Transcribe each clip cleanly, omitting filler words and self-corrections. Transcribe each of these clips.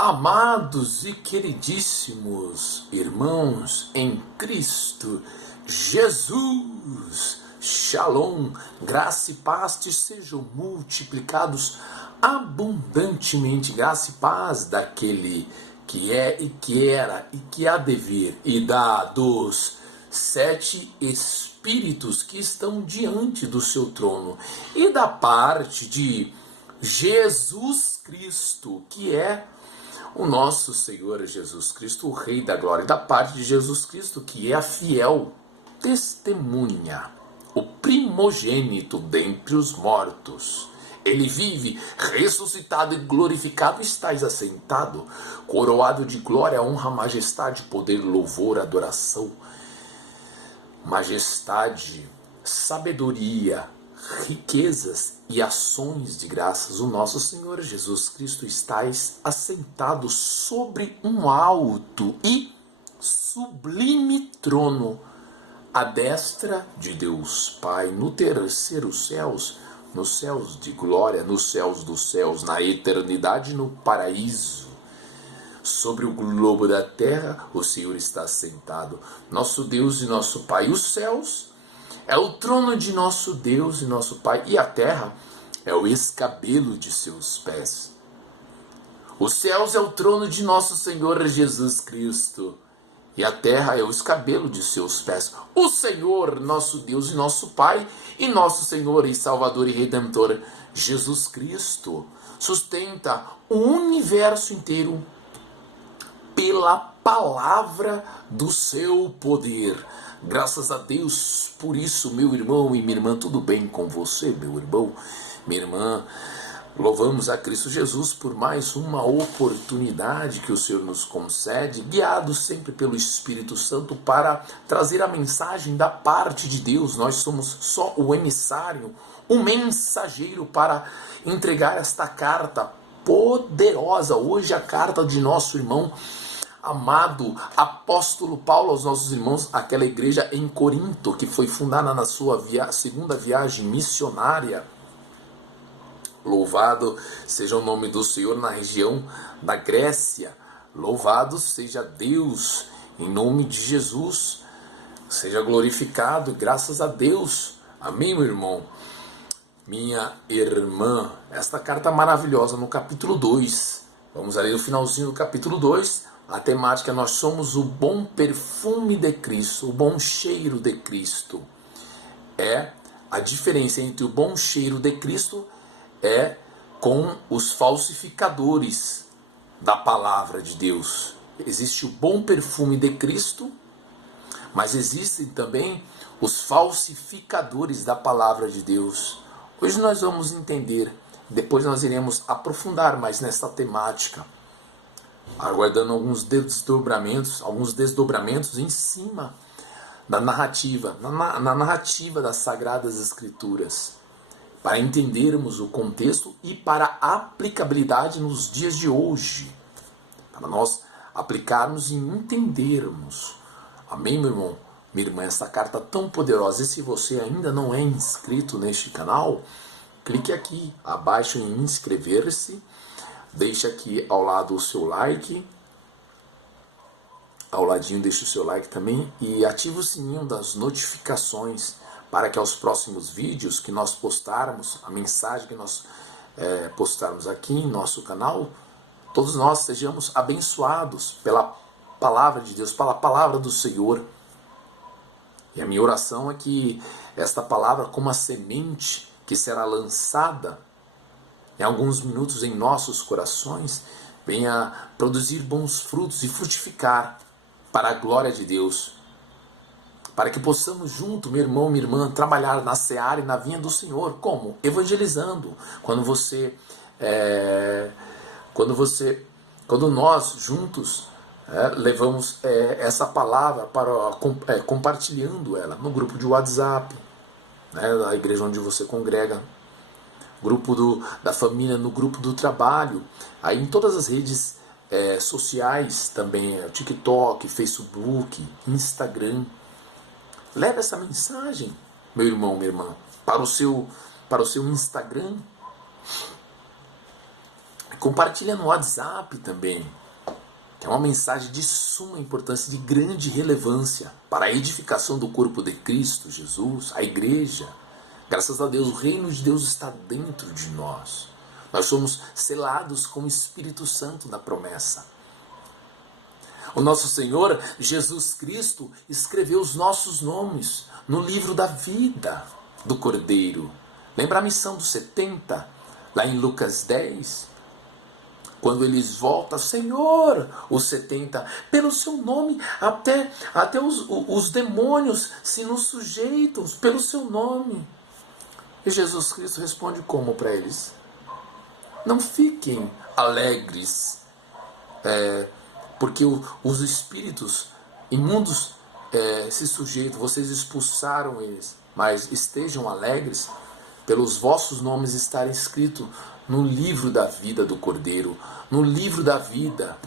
Amados e queridíssimos irmãos em Cristo Jesus, Shalom, graça e paz te sejam multiplicados abundantemente, graça e paz daquele que é e que era e que há de vir, e dos 7 Espíritos que estão diante do seu trono, e da parte de Jesus Cristo, que é o nosso Senhor Jesus Cristo, o Rei da Glória, da parte de Jesus Cristo, que é a fiel testemunha, o primogênito dentre os mortos. Ele vive, ressuscitado e glorificado, estais assentado, coroado de glória, honra, majestade, poder, louvor, adoração, majestade, sabedoria, riquezas e ações de graças. O nosso Senhor Jesus Cristo estais assentado sobre um alto e sublime trono, à destra de Deus Pai, no terceiro céus, nos céus de glória, nos céus dos céus, na eternidade, no paraíso. Sobre o globo da terra, o Senhor está assentado, nosso Deus e nosso Pai. Os céus é o trono de nosso Deus e nosso Pai, e a terra é o escabelo de seus pés. Os céus é o trono de nosso Senhor Jesus Cristo, e a terra é o escabelo de seus pés. O Senhor, nosso Deus e nosso Pai, e nosso Senhor e Salvador e Redentor, Jesus Cristo, sustenta o universo inteiro pela palavra do seu poder. Graças a Deus por isso, meu irmão e minha irmã. Tudo bem com você, meu irmão, minha irmã? Louvamos a Cristo Jesus por mais uma oportunidade que o Senhor nos concede, guiados sempre pelo Espírito Santo para trazer a mensagem da parte de Deus. Nós somos só o emissário, o mensageiro para entregar esta carta poderosa. Hoje a carta de nosso irmão amado apóstolo Paulo aos nossos irmãos, aquela igreja em Corinto, que foi fundada na sua segunda viagem missionária. Louvado seja o nome do Senhor na região da Grécia. Louvado seja Deus, em nome de Jesus. Seja glorificado, graças a Deus. Amém, meu irmão? Minha irmã, esta carta maravilhosa no capítulo 2. Vamos ali no finalzinho do capítulo 2. A temática: nós somos o bom perfume de Cristo, o bom cheiro de Cristo. É a diferença entre o bom cheiro de Cristo é com os falsificadores da palavra de Deus. Existe o bom perfume de Cristo, mas existem também os falsificadores da palavra de Deus. Hoje nós vamos entender, depois nós iremos aprofundar mais nesta temática, aguardando alguns desdobramentos em cima da narrativa, na narrativa das Sagradas Escrituras, para entendermos o contexto e para a aplicabilidade nos dias de hoje, para nós aplicarmos e entendermos. Amém, meu irmão? Minha irmã, essa carta tão poderosa. E se você ainda não é inscrito neste canal, clique aqui abaixo em inscrever-se. Deixe aqui ao lado o seu like, ao ladinho deixe o seu like também, e ative o sininho das notificações para que aos próximos vídeos que nós postarmos, a mensagem que nós postarmos aqui em nosso canal, todos nós sejamos abençoados pela palavra de Deus, pela palavra do Senhor. E a minha oração é que esta palavra, como a semente que será lançada em alguns minutos em nossos corações, venha produzir bons frutos e frutificar para a glória de Deus, para que possamos junto, meu irmão, minha irmã, trabalhar na seara e na vinha do Senhor. Como? Evangelizando. Quando nós juntos levamos essa palavra compartilhando ela no grupo de WhatsApp, da igreja onde você congrega, grupo da família, no grupo do trabalho, aí em todas as redes sociais também, TikTok, Facebook, Instagram. Leve essa mensagem, meu irmão, minha irmã, para o seu Instagram, Compartilha no WhatsApp também, que é uma mensagem de suma importância, de grande relevância para a edificação do corpo de Cristo Jesus, a igreja. Graças a Deus, o reino de Deus está dentro de nós. Nós somos selados com o Espírito Santo da promessa. O nosso Senhor Jesus Cristo escreveu os nossos nomes no livro da vida do Cordeiro. Lembra a missão dos 70, lá em Lucas 10? Quando eles voltam, Senhor, os 70, pelo seu nome, até os demônios se nos sujeitam pelo seu nome. E Jesus Cristo responde como para eles? Não fiquem alegres, porque os espíritos imundos se sujeitam, vocês expulsaram eles, mas estejam alegres pelos vossos nomes estarem escritos no livro da vida do Cordeiro, no livro da vida,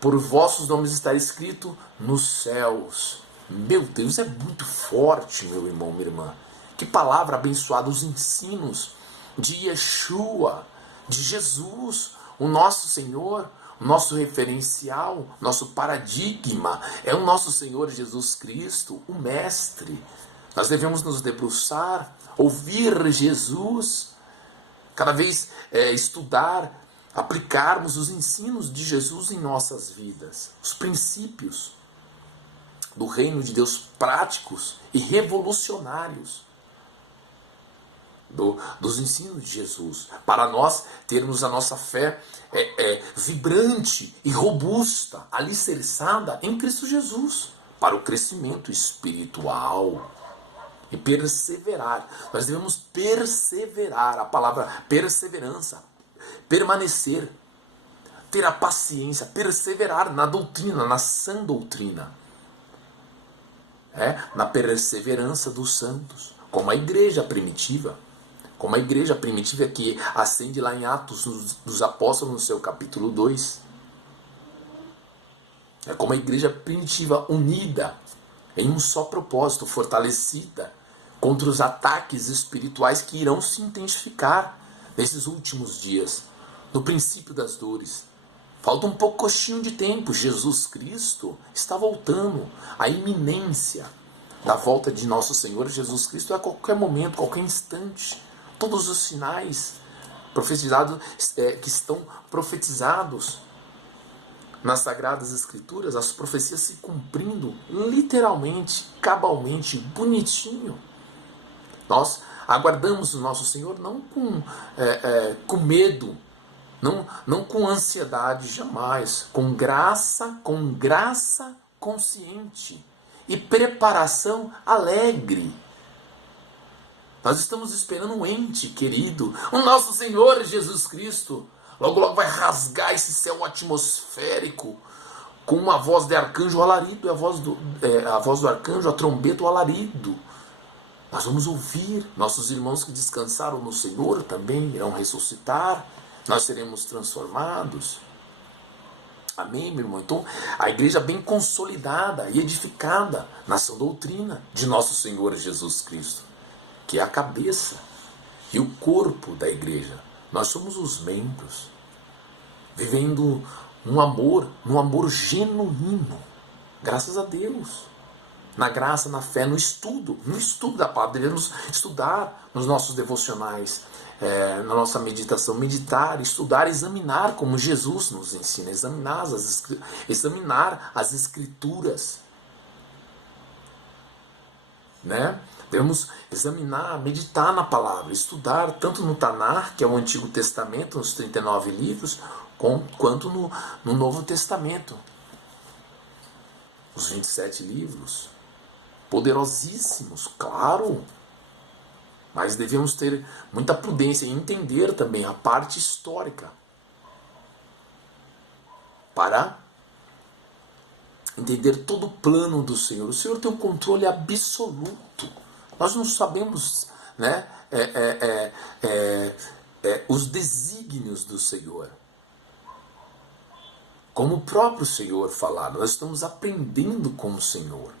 por vossos nomes estar escrito nos céus. Meu Deus, é muito forte, meu irmão, minha irmã. Que palavra abençoada, os ensinos de Yeshua, de Jesus, o nosso Senhor, o nosso referencial, nosso paradigma, é o nosso Senhor Jesus Cristo, o Mestre. Nós devemos nos debruçar, ouvir Jesus, cada vez estudar, aplicarmos os ensinos de Jesus em nossas vidas, os princípios do reino de Deus práticos e revolucionários dos ensinos de Jesus, para nós termos a nossa fé vibrante e robusta, alicerçada em Cristo Jesus, para o crescimento espiritual e perseverar. Nós devemos perseverar, a palavra perseverança, permanecer, ter a paciência, perseverar na doutrina, na sã doutrina, na perseverança dos santos, como a igreja primitiva. Como a igreja primitiva que acende lá em Atos dos Apóstolos, no seu capítulo 2. É como a igreja primitiva unida em um só propósito, fortalecida contra os ataques espirituais que irão se intensificar nesses últimos dias, no princípio das dores. Falta um pouquinho de tempo, Jesus Cristo está voltando, a iminência da volta de nosso Senhor Jesus Cristo é a qualquer momento, qualquer instante. Todos os sinais profetizados, que estão profetizados nas Sagradas Escrituras, as profecias se cumprindo literalmente, cabalmente, bonitinho. Nós aguardamos o nosso Senhor não com medo, não com ansiedade, jamais, com graça consciente e preparação alegre. Nós estamos esperando um ente querido, o nosso Senhor Jesus Cristo. Logo, logo vai rasgar esse céu atmosférico com uma voz de arcanjo, o alarido, a voz do arcanjo, a trombeta, o alarido. Nós vamos ouvir, nossos irmãos que descansaram no Senhor também irão ressuscitar, nós seremos transformados. Amém, meu irmão? Então, a igreja bem consolidada e edificada na sã doutrina de nosso Senhor Jesus Cristo, que é a cabeça e o corpo da igreja. Nós somos os membros, vivendo um amor genuíno, graças a Deus, na graça, na fé, no estudo da palavra. Devemos estudar nos nossos devocionais, na nossa meditação, meditar, estudar, examinar, como Jesus nos ensina, examinar as Escrituras, né? Devemos examinar, meditar na palavra, estudar tanto no Tanar, que é o Antigo Testamento, nos 39 livros, quanto no Novo Testamento, os 27 livros, poderosíssimos, claro, mas devemos ter muita prudência e entender também a parte histórica, para entender todo o plano do Senhor. O Senhor tem um controle absoluto. Nós não sabemos, né, os desígnios do Senhor. Como o próprio Senhor falava, nós estamos aprendendo com o Senhor.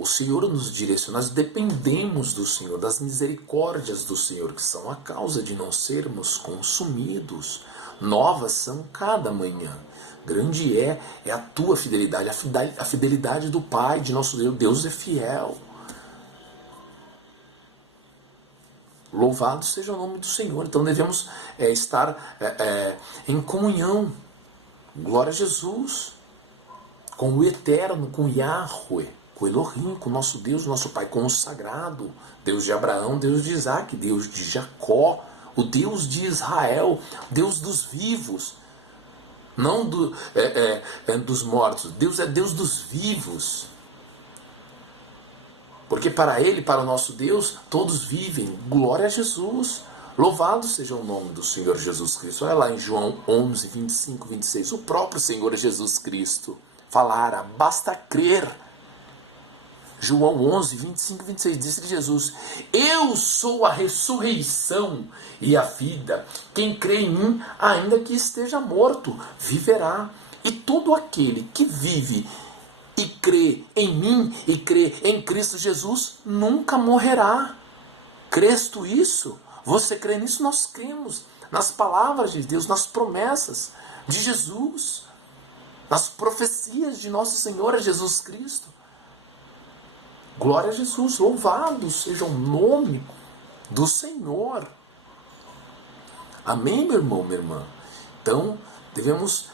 O Senhor nos direciona, nós dependemos do Senhor, das misericórdias do Senhor, que são a causa de não sermos consumidos. Novas são cada manhã. Grande é a tua fidelidade, a fidelidade do Pai, de nosso Deus. Deus é fiel. Louvado seja o nome do Senhor. Então devemos estar em comunhão. Glória a Jesus. Com o Eterno, com Yahweh, com Elohim, com nosso Deus, nosso Pai, com o Sagrado. Deus de Abraão, Deus de Isaac, Deus de Jacó, o Deus de Israel, Deus dos vivos. Não dos mortos. Deus é Deus dos vivos. Porque para Ele, para o nosso Deus, todos vivem. Glória a Jesus. Louvado seja o nome do Senhor Jesus Cristo. Olha lá em João 11, 25, 26. O próprio Senhor Jesus Cristo falara, basta crer. João 11, 25, 26. Disse Jesus: eu sou a ressurreição e a vida. Quem crê em mim, ainda que esteja morto, viverá. E todo aquele que vive e crê em mim e crê em Cristo Jesus, nunca morrerá. Crês tu isso? Você crê nisso? Nós cremos nas palavras de Deus, nas promessas de Jesus, nas profecias de nosso Senhor Jesus Cristo. Glória a Jesus, louvado seja o nome do Senhor. Amém, meu irmão, minha irmã? Então, devemos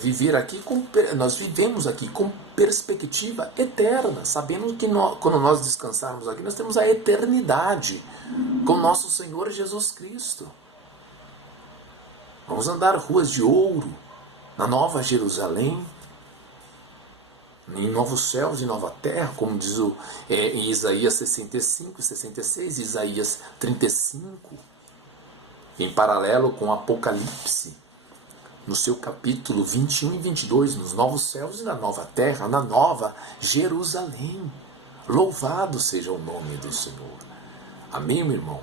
viver aqui, nós vivemos aqui com perspectiva eterna, sabendo que quando nós descansarmos aqui, nós temos a eternidade com nosso Senhor Jesus Cristo. Vamos andar ruas de ouro, na Nova Jerusalém, em novos céus e nova terra, como diz em Isaías 65 e 66, Isaías 35, em paralelo com Apocalipse, no seu capítulo 21 e 22, nos novos céus e na nova terra, na nova Jerusalém. Louvado seja o nome do Senhor. Amém, meu irmão,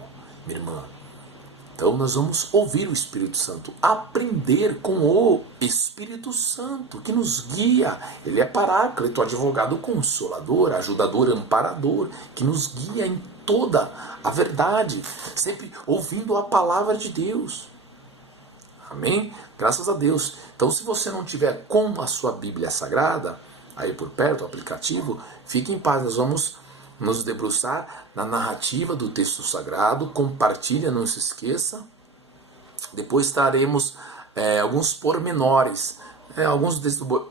minha irmã? Então nós vamos ouvir o Espírito Santo, aprender com o Espírito Santo, que nos guia. Ele é Paráclito, advogado consolador, ajudador, amparador, que nos guia em toda a verdade, sempre ouvindo a palavra de Deus. Amém? Graças a Deus. Então, se você não tiver com a sua Bíblia Sagrada, aí por perto, o aplicativo, fique em paz. Nós vamos nos debruçar na narrativa do texto sagrado. Compartilha, não se esqueça. Depois traremos alguns pormenores, alguns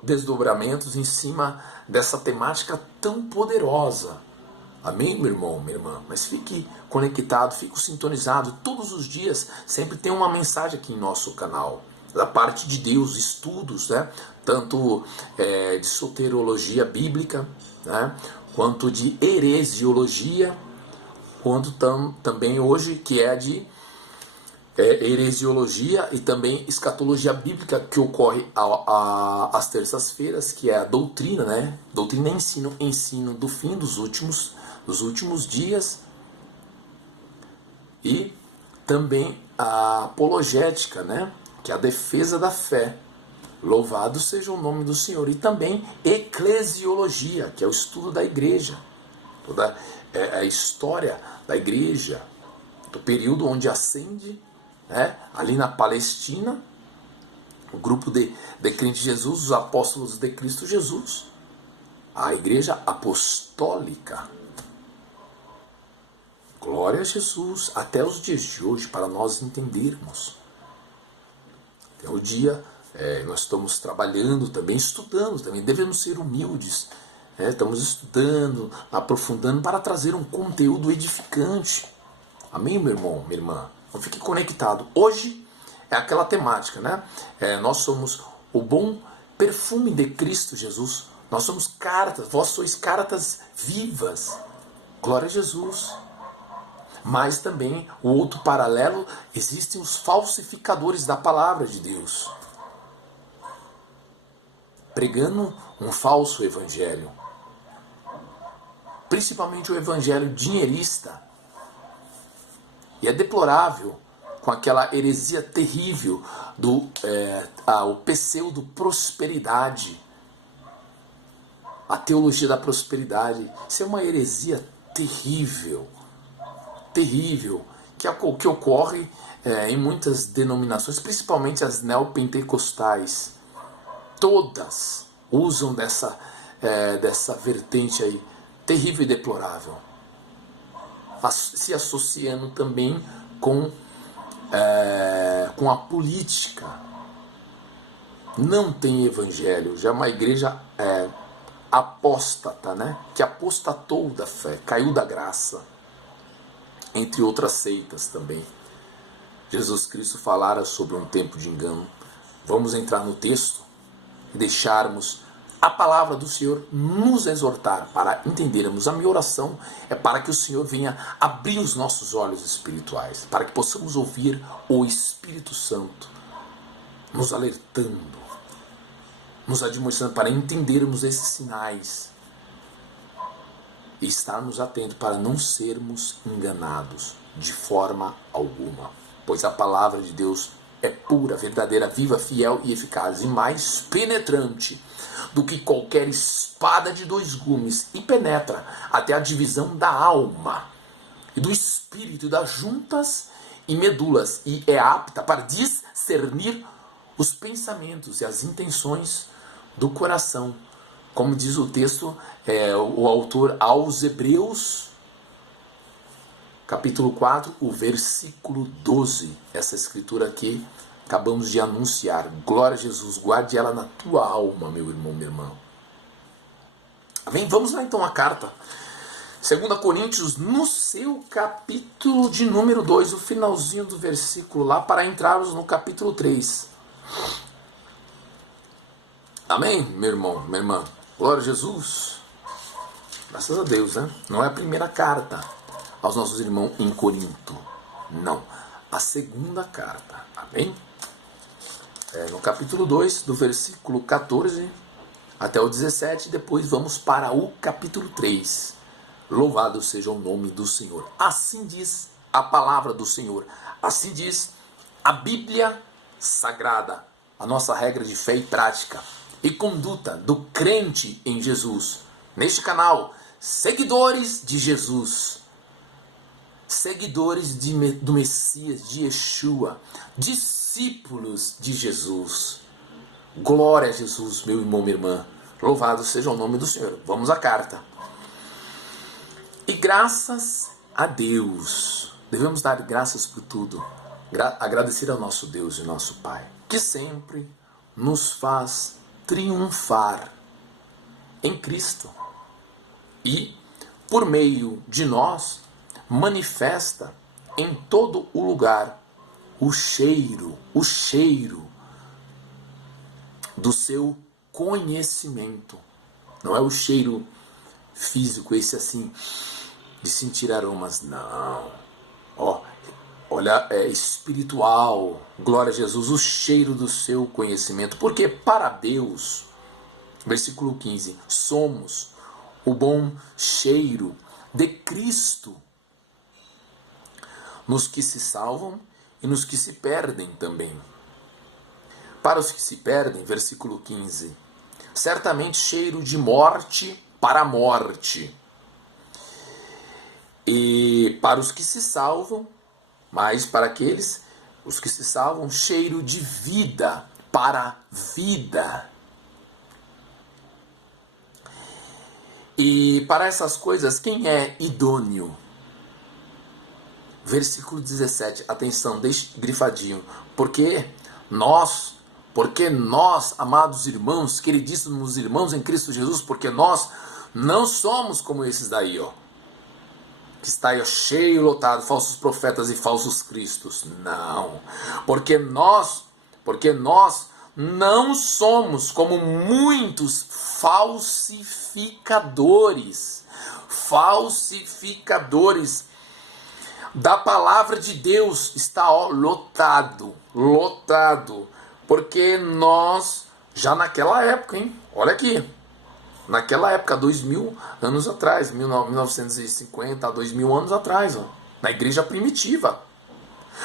desdobramentos em cima dessa temática tão poderosa. Amém, meu irmão, minha irmã? Mas fique conectado, fique sintonizado. Todos os dias sempre tem uma mensagem aqui em nosso canal, da parte de Deus, estudos, né? Tanto de soteriologia bíblica, né? Quanto de heresiologia, quanto também hoje que é de heresiologia e também escatologia bíblica, que ocorre às terças-feiras, que é a doutrina, né? Doutrina e ensino do fim dos últimos dias, e também a apologética, né? Que é a defesa da fé. Louvado seja o nome do Senhor. E também eclesiologia, que é o estudo da igreja, toda a história da igreja, do período onde ascende, ali na Palestina, o grupo de crentes de Jesus, os apóstolos de Cristo Jesus, a igreja apostólica. Glória a Jesus, até os dias de hoje, para nós entendermos. Até o dia, nós estamos trabalhando também, estudando também, devemos ser humildes. Estamos estudando, aprofundando para trazer um conteúdo edificante. Amém, meu irmão, minha irmã? Então fique conectado. Hoje é aquela temática, né? Nós somos o bom perfume de Cristo Jesus. Nós somos cartas, vós sois cartas vivas. Glória a Jesus. Mas também, o outro paralelo, existem os falsificadores da palavra de Deus, pregando um falso evangelho, principalmente o evangelho dinheirista. E é deplorável com aquela heresia terrível o pseudo-prosperidade, a teologia da prosperidade. Isso é uma heresia terrível, terrível, que ocorre em muitas denominações, principalmente as neopentecostais. Todas usam dessa vertente aí, terrível e deplorável, se associando também com a política. Não tem evangelho, já é uma igreja apóstata, né? Que apostatou da fé, caiu da graça, entre outras seitas também. Jesus Cristo falara sobre um tempo de engano. Vamos entrar no texto e deixarmos a palavra do Senhor nos exortar para entendermos. A minha oração é para que o Senhor venha abrir os nossos olhos espirituais, para que possamos ouvir o Espírito Santo nos alertando, nos admoestando para entendermos esses sinais e estarmos atentos para não sermos enganados de forma alguma, pois a palavra de Deus é pura, verdadeira, viva, fiel e eficaz, e mais penetrante do que qualquer espada de dois gumes, e penetra até a divisão da alma e do espírito, e das juntas e medulas, e é apta para discernir os pensamentos e as intenções do coração. Como diz o texto, o autor aos Hebreus, capítulo 4, o versículo 12. Essa escritura aqui acabamos de anunciar. Glória a Jesus, guarde ela na tua alma, meu irmão, minha irmã. Amém? Vamos lá então a carta. 2 Coríntios, no seu capítulo de número 2, o finalzinho do versículo lá, para entrarmos no capítulo 3. Amém, meu irmão, minha irmã? Glória a Jesus. Graças a Deus, né? Não é a primeira carta aos nossos irmãos em Corinto. Não. A segunda carta. Amém? No capítulo 2, do versículo 14 até o 17. Depois vamos para o capítulo 3. Louvado seja o nome do Senhor. Assim diz a palavra do Senhor. Assim diz a Bíblia Sagrada. A nossa regra de fé e prática e conduta do crente em Jesus. Neste canal, seguidores de Jesus, seguidores do Messias, de Yeshua, discípulos de Jesus. Glória a Jesus, meu irmão, minha irmã. Louvado seja o nome do Senhor. Vamos à carta. E graças a Deus, devemos dar graças por tudo, agradecer ao nosso Deus e nosso Pai, que sempre nos faz triunfar em Cristo e, por meio de nós, manifesta em todo o lugar o cheiro do seu conhecimento. Não é o cheiro físico, esse assim, de sentir aromas, não. Olha, é espiritual, glória a Jesus, o cheiro do seu conhecimento. Porque para Deus, versículo 15, somos o bom cheiro de Cristo nos que se salvam e nos que se perdem também. Para os que se perdem, versículo 15, certamente cheiro de morte para a morte. E para os que se salvam, mas para aqueles, os que se salvam, cheiro de vida para a vida. E para essas coisas, quem é idôneo? Versículo 17, atenção, deixe grifadinho. Porque nós, amados irmãos, queridíssimos irmãos em Cristo Jesus, porque nós não somos como esses daí, que está aí cheio, lotado, falsos profetas e falsos cristos. Não. Porque nós não somos como muitos falsificadores da palavra de Deus. Está lotado. Porque nós, já naquela época, olha aqui, naquela época, 2000 anos atrás, 1950 a 2000 anos atrás, na igreja primitiva.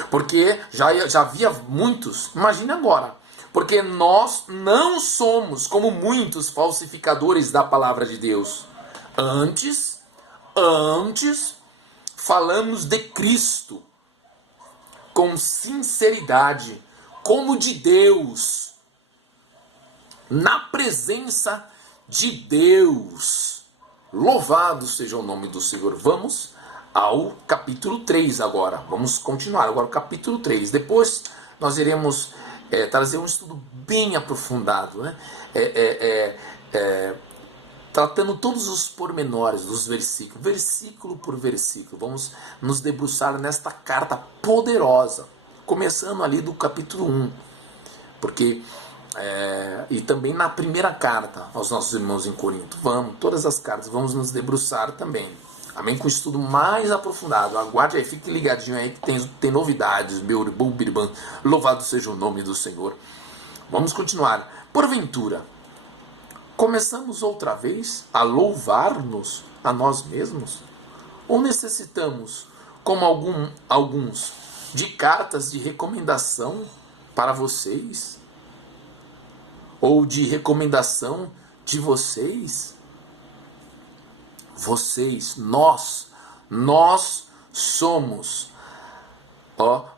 Porque já havia muitos, imagine agora, Porque nós não somos como muitos falsificadores da palavra de Deus. Antes, falamos de Cristo com sinceridade, como de Deus, na presença de Deus. Louvado seja o nome do Senhor. Vamos ao capítulo 3 agora. Vamos continuar agora o capítulo 3. Depois nós iremos trazer um estudo bem aprofundado, né? Tratando todos os pormenores dos versículos, versículo por versículo. Vamos nos debruçar nesta carta poderosa, começando ali do capítulo 1, porque e também na primeira carta aos nossos irmãos em Corinto. Todas as cartas, vamos nos debruçar também. Amém? Com o estudo mais aprofundado. Aguarde aí, fique ligadinho aí que tem novidades, meu irmão, irmã. Louvado seja o nome do Senhor. Vamos continuar. Porventura, começamos outra vez a louvar-nos a nós mesmos? Ou necessitamos, como alguns, de cartas de recomendação para vocês? Ou de recomendação de vocês? Nós somos,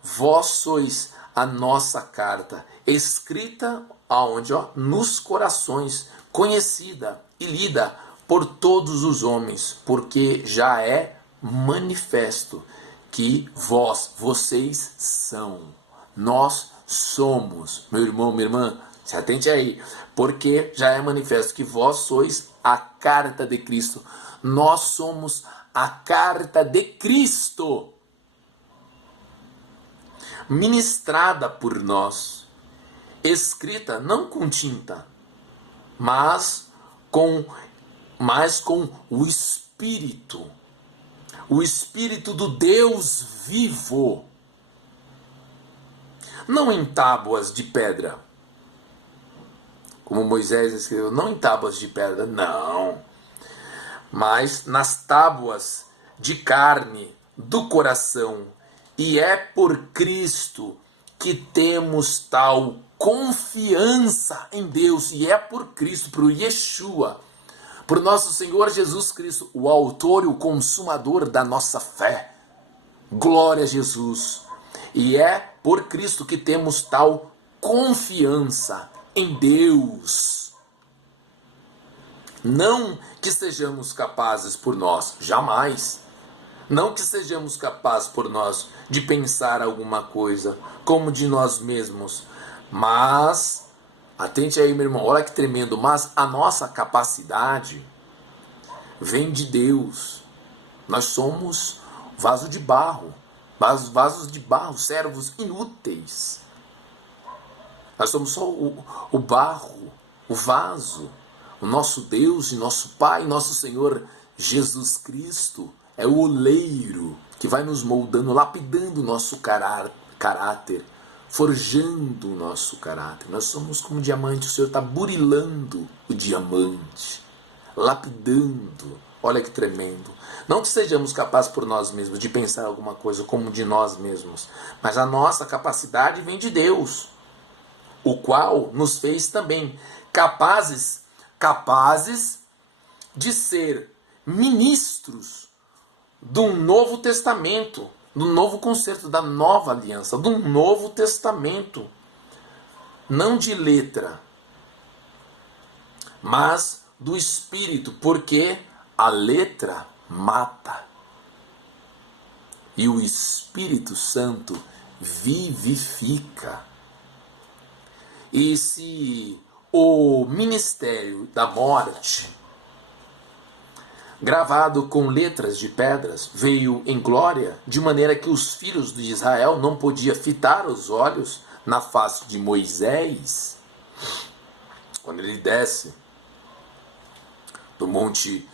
vós sois a nossa carta, escrita aonde? Nos corações, conhecida e lida por todos os homens, porque já é manifesto que vocês são, nós somos, meu irmão, minha irmã, se atente aí, porque já é manifesto que vós sois a carta de Cristo. Nós somos a carta de Cristo, ministrada por nós, escrita não com tinta, mas com o Espírito do Deus vivo, não em tábuas de pedra, como Moisés escreveu, não em tábuas de pedra, não, mas nas tábuas de carne do coração. E é por Cristo que temos tal confiança em Deus. E é por Cristo, por Yeshua, por nosso Senhor Jesus Cristo, o autor e o consumador da nossa fé. Glória a Jesus. E é por Cristo que temos tal confiança em Deus. Não que sejamos capazes por nós, jamais. Não que sejamos capazes por nós de pensar alguma coisa como de nós mesmos. Mas, atente aí, meu irmão, olha que tremendo, mas a nossa capacidade vem de Deus. Nós somos vaso de barro, vasos de barro, servos inúteis. Nós somos só o barro, o vaso. O nosso Deus e nosso Pai, nosso Senhor Jesus Cristo, é o oleiro que vai nos moldando, lapidando o nosso caráter, forjando o nosso caráter. Nós somos como diamante, o Senhor está burilando o diamante, lapidando. Olha que tremendo. Não que sejamos capazes por nós mesmos de pensar alguma coisa como de nós mesmos, mas a nossa capacidade vem de Deus, o qual nos fez também capazes de ser ministros de um novo testamento, do novo concerto, da nova aliança, do novo testamento, não de letra, mas do Espírito, porque a letra mata e o Espírito Santo vivifica. E se o ministério da morte, gravado com letras de pedras, veio em glória, de maneira que os filhos de Israel não podiam fitar os olhos na face de Moisés, quando ele desce do monte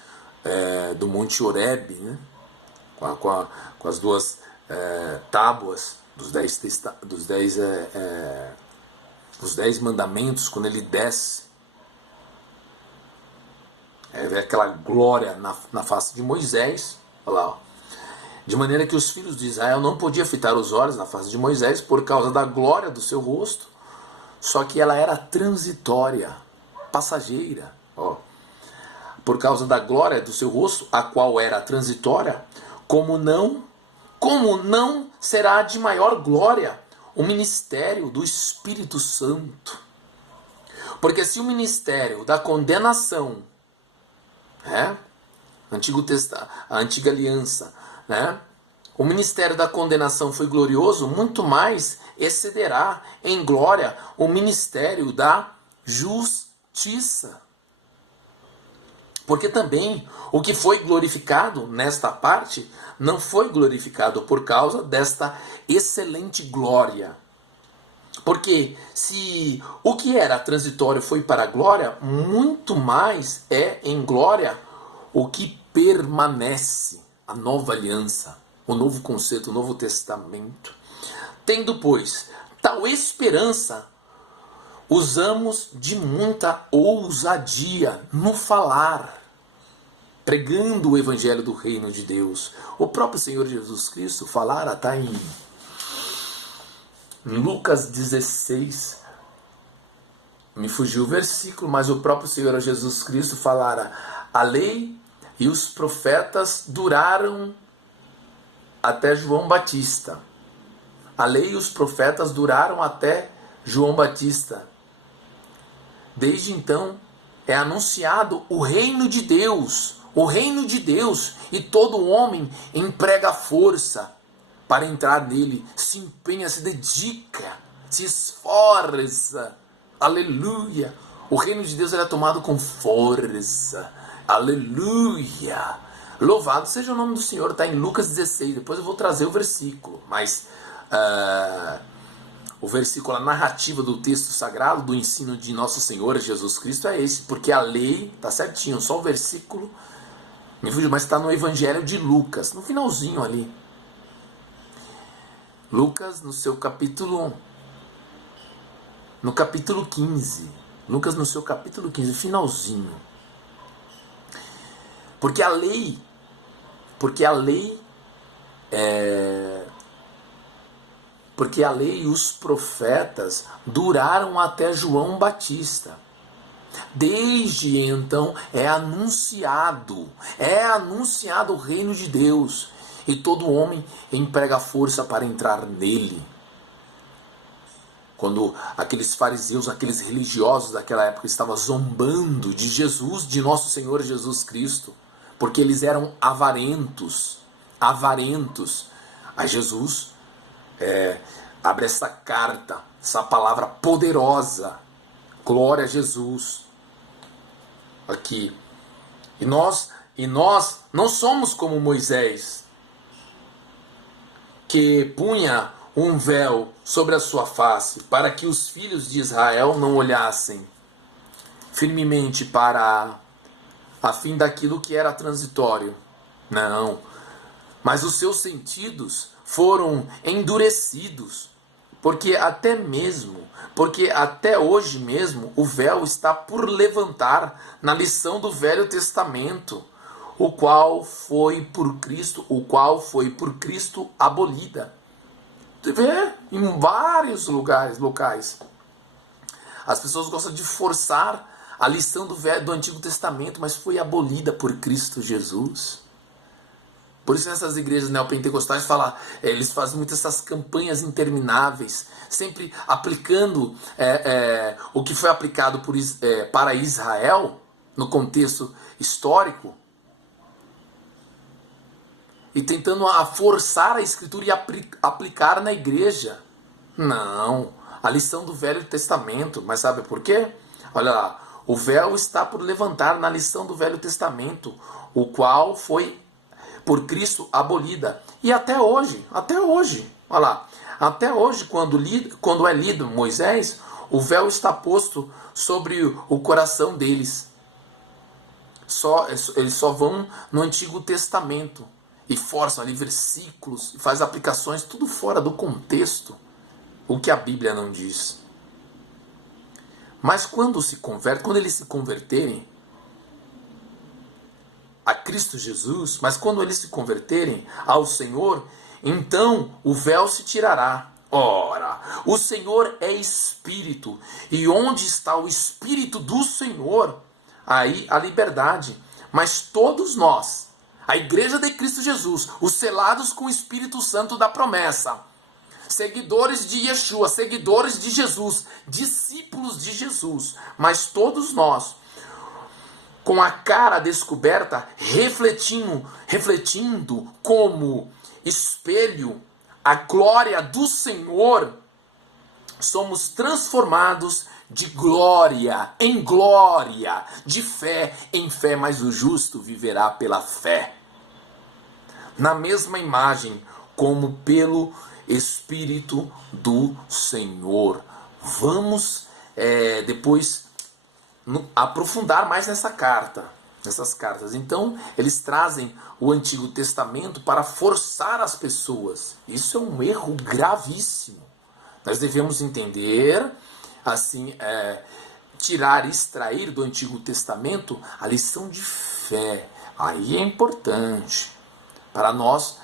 Horebe, né? com as duas tábuas dos 10 mandamentos, quando ele desce, vê aquela glória na face de Moisés, olha lá, de maneira que os filhos de Israel não podiam fitar os olhos na face de Moisés por causa da glória do seu rosto, só que ela era transitória, passageira. Por causa da glória do seu rosto, a qual era transitória, como não será de maior glória o ministério do Espírito Santo? Porque se o ministério da condenação, a antiga aliança, o ministério da condenação foi glorioso, muito mais excederá em glória o ministério da justiça. Porque também o que foi glorificado nesta parte não foi glorificado por causa desta excelente glória. Porque se o que era transitório foi para a glória, muito mais é em glória o que permanece, a nova aliança, o novo conceito, o novo testamento. Tendo, pois, tal esperança, usamos de muita ousadia no falar, pregando o evangelho do reino de Deus. O próprio Senhor Jesus Cristo falara, está em Lucas 16, me fugiu o versículo, mas o próprio Senhor Jesus Cristo falara: a lei e os profetas duraram até João Batista. A lei e os profetas duraram até João Batista. Desde então é anunciado o reino de Deus, e todo homem emprega força para entrar nele, se empenha, se dedica, se esforça. Aleluia! O reino de Deus é tomado com força. Aleluia! Louvado seja o nome do Senhor. Está em Lucas 16. Depois eu vou trazer o versículo. Mas o versículo, a narrativa do texto sagrado, do ensino de nosso Senhor Jesus Cristo é esse. Porque a lei, está certinho, só o versículo, mas está no Evangelho de Lucas, no finalzinho ali. Lucas, no seu capítulo 15. Lucas, no seu capítulo 15, finalzinho. Porque a lei e os profetas duraram até João Batista. Desde então é anunciado o reino de Deus, e todo homem emprega força para entrar nele. Quando aqueles fariseus, aqueles religiosos daquela época estavam zombando de Jesus, de nosso Senhor Jesus Cristo, porque eles eram avarentos. Aí Jesus abre essa carta, essa palavra poderosa, glória a Jesus, aqui. E nós não somos como Moisés, que punha um véu sobre a sua face, para que os filhos de Israel não olhassem firmemente para a fim daquilo que era transitório. Não, mas os seus sentidos foram endurecidos, porque até hoje mesmo o véu está por levantar na lição do Velho Testamento, o qual foi por Cristo abolida. Vê em vários locais. As pessoas gostam de forçar a lição do Antigo Testamento, mas foi abolida por Cristo Jesus. Por isso nessas igrejas neopentecostais eles fazem muitas essas campanhas intermináveis, sempre aplicando o que foi aplicado para Israel, no contexto histórico, e tentando forçar a Escritura e aplicar na igreja. Não, a lição do Velho Testamento. Mas sabe por quê? Olha lá, o véu está por levantar na lição do Velho Testamento, o qual foi por Cristo abolida. E até hoje, olha lá, até hoje, quando é lido Moisés, o véu está posto sobre o coração deles. Eles só vão no Antigo Testamento e forçam ali versículos, e faz aplicações, tudo fora do contexto, o que a Bíblia não diz. Mas quando eles se converterem a Cristo Jesus, mas quando eles se converterem ao Senhor, então o véu se tirará. Ora, o Senhor é Espírito, e onde está o Espírito do Senhor, aí a liberdade. Mas todos nós, a Igreja de Cristo Jesus, os selados com o Espírito Santo da promessa, seguidores de Yeshua, seguidores de Jesus, discípulos de Jesus, mas todos nós, com a cara descoberta, refletindo como espelho a glória do Senhor, somos transformados de glória em glória, de fé em fé, mas o justo viverá pela fé. Na mesma imagem, como pelo Espírito do Senhor. Vamos depois aprofundar mais nessas cartas. Então, eles trazem o Antigo Testamento para forçar as pessoas. Isso é um erro gravíssimo. Nós devemos entender, assim, tirar e extrair do Antigo Testamento a lição de fé. Aí é importante para nós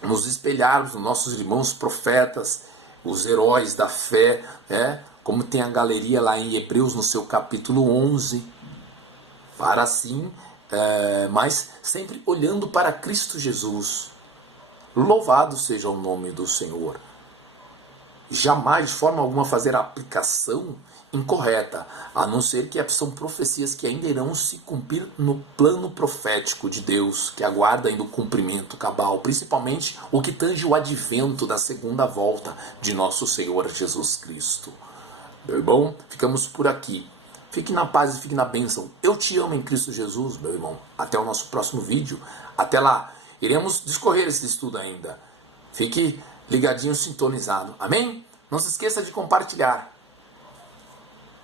nos espelharmos nos nossos irmãos profetas, os heróis da fé, como tem a galeria lá em Hebreus no seu capítulo 11, para assim, mas sempre olhando para Cristo Jesus. Louvado seja o nome do Senhor. Jamais, de forma alguma, fazer a aplicação incorreta, a não ser que são profecias que ainda irão se cumprir no plano profético de Deus, que aguarda ainda o cumprimento cabal, principalmente o que tange o advento da segunda volta de nosso Senhor Jesus Cristo. Meu irmão, ficamos por aqui. Fique na paz e fique na bênção. Eu te amo em Cristo Jesus, meu irmão. Até o nosso próximo vídeo. Até lá. Iremos discorrer esse estudo ainda. Fique ligadinho, sintonizado. Amém? Não se esqueça de compartilhar.